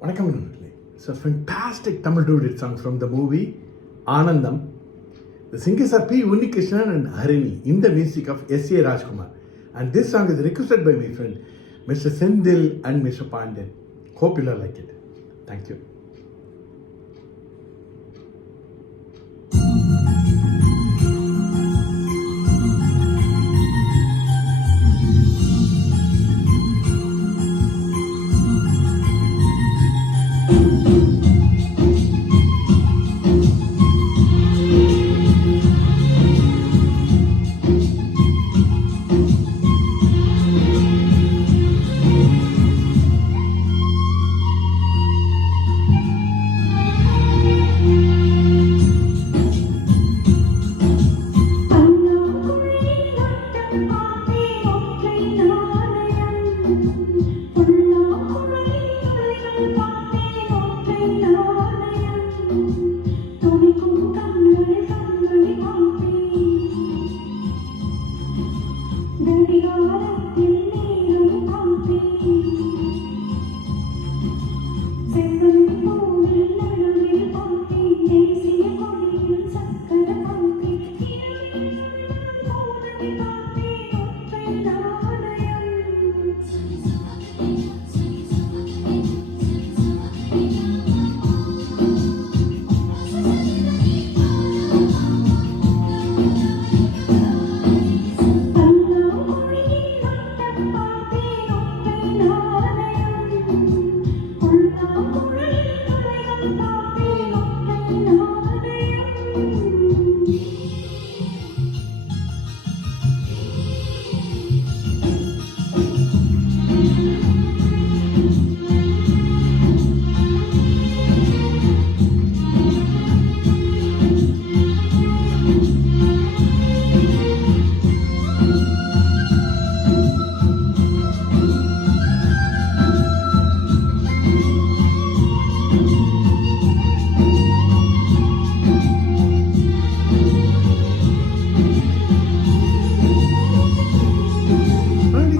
வணக்கம் நண்பர்களே. It's a fantastic Tamil duet song from the movie Anandam. The singers are P. Unnikrishnan and Harini in the music of S.A. Rajkumar. And this song is requested by my friend Mr. Sendil and Mr. Pandan. Hope you all like it. Thank you.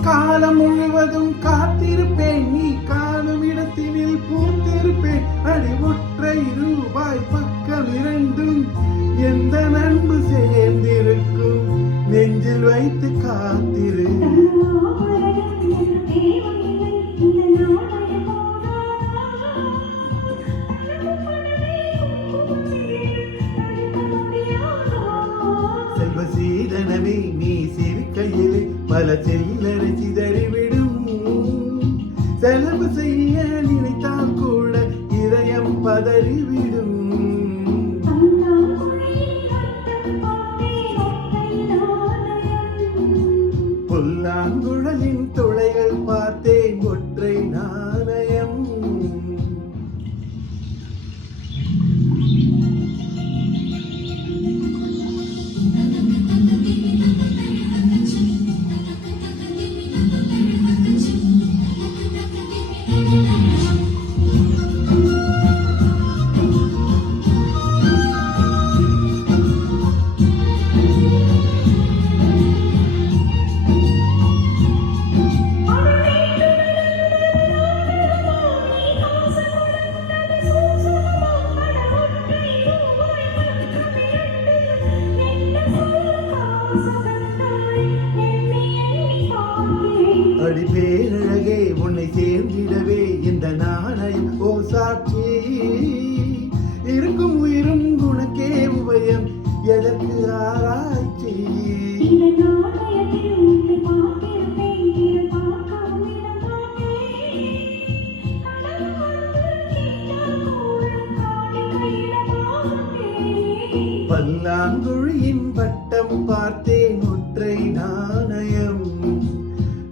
காலம் முழுவதும் காத்திருப்பேன், நீ காணும் இடத்தினில் பூத்திருப்பேன். அடி ஒற்றை ரூபாய் பக்கம் இரண்டும் எந்த நண்பு சேர்ந்திருக்கும், நெஞ்சில் வைத்து காத்திரு. செல்வ சீதனமே நீ சிரிக்கையிலே பல சில்லறை சிதறிவிடும். செலவு செய்ய நினைத்தால் கூட இதயம் பதறிவிடும். புல்லாங்குழலின் துளைகள் பார்த்தேன் ஒற்றை நாணயம். அடி பேரழகே உன்னை சேர்ந்திடவே இந்த நாணயம் ஓ சாட்சி. இருக்கும் உயிரும் உனக்கே உபயம், எதற்கு ஆராய்ச்சி. பல்லாங்குழியின் வட்டம் பார்த்தேன் ஒற்றை நாணயம்.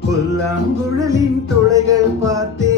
புல்லாங்குழலின் துளைகள் பார்த்தேன்